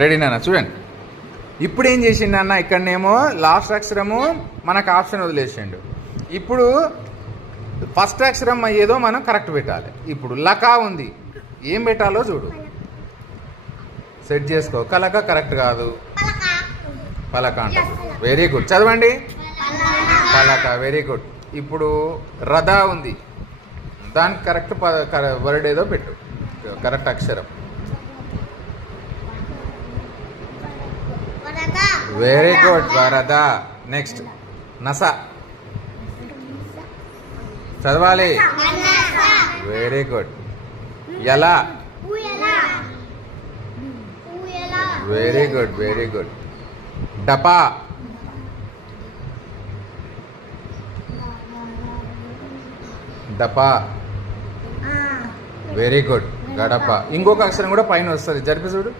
రెడీనా? చూడండి. ఇప్పుడు ఏం చేసిండు అన్న, ఇక్కడనేమో లాస్ట్ అక్షరము మనకు ఆప్షన్ వదిలేసిండు. ఇప్పుడు ఫస్ట్ అక్షరం ఏదో మనం కరెక్ట్ పెట్టాలి. ఇప్పుడు లకా ఉంది, ఏం పెట్టాలో చూడు, సెట్ చేసుకో. కలక కరెక్ట్ కాదు, పలక అంట. వెరీ గుడ్, చదవండి. పలక, వెరీ గుడ్. ఇప్పుడు రథ ఉంది, దానికి కరెక్ట్ వర్డ్ ఏదో పెట్టు, కరెక్ట్ అక్షరం. వెరీ గుడ్, వరద. నెక్స్ట్ నస, చదవాలి. Very good. ఎలా, వెరీ గుడ్, వెరీ గుడ్. డపా, డపా, వెరీ గుడ్. గడప, ఇంకొక అక్షరం కూడా పైన వస్తుంది, జరిపి చూడు.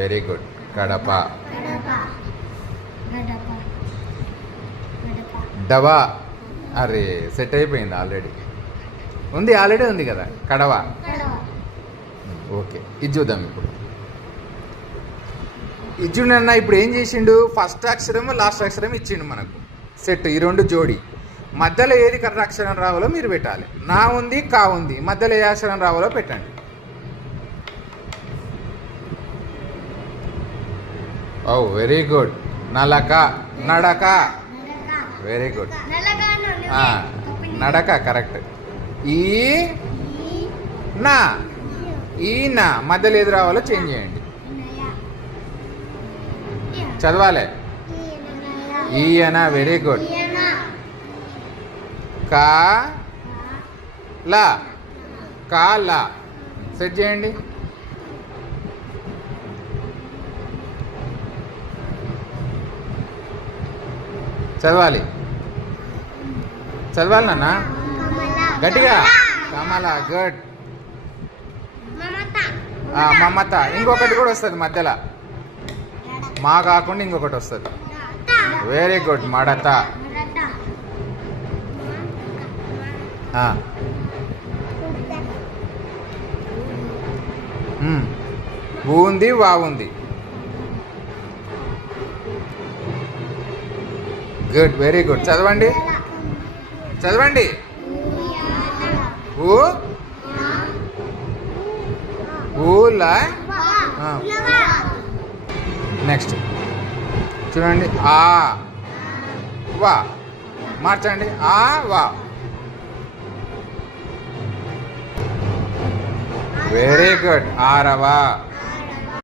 వెరీ గుడ్, గడప. డవా, అరే సెట్ అయిపోయింది, ఆల్రెడీ ఉంది కదా, కడవ. ఓకే, ఇది చూద్దాం ఇప్పుడు. ఇది చూడన్న, ఇప్పుడు ఏం చేసిండు, ఫస్ట్ అక్షరం లాస్ట్ అక్షరం ఇచ్చిండు మనకు సెట్, ఈ రెండు జోడి. మధ్యలో ఏది కరెక్ట్ అక్షరం రావాలో మీరు పెట్టాలి. నా ఉంది, కా ఉంది, మధ్యలో ఏ అక్షరం రావాలో పెట్టండి. ఓ వెరీ గుడ్. నలక, నడక, వెరీ గుడ్. నడక కరెక్ట్. ఈ నా, ఈ నా, మధ్యలో ఏది రావాలో చేంజ్ చేయండి, చదవాలి. ఈయన, వెరీ గుడ్. కా లా, కా లా, సెట్ చేయండి. చదవాలి నాన్న, గట్టిగా. కమల, గుడ్. మమత, ఇంకొకటి కూడా వస్తుంది మధ్యలో, మా కాకుండా ఇంకొకటి వస్తుంది. వెరీ గుడ్, మడత. ఉంది, ఉంది. Good, very good. చదవండి. ఊలా. నెక్స్ట్ చూడండి, ఆ వా, మార్చండి. ఆ వా, వెరీ గుడ్. ఆరవ.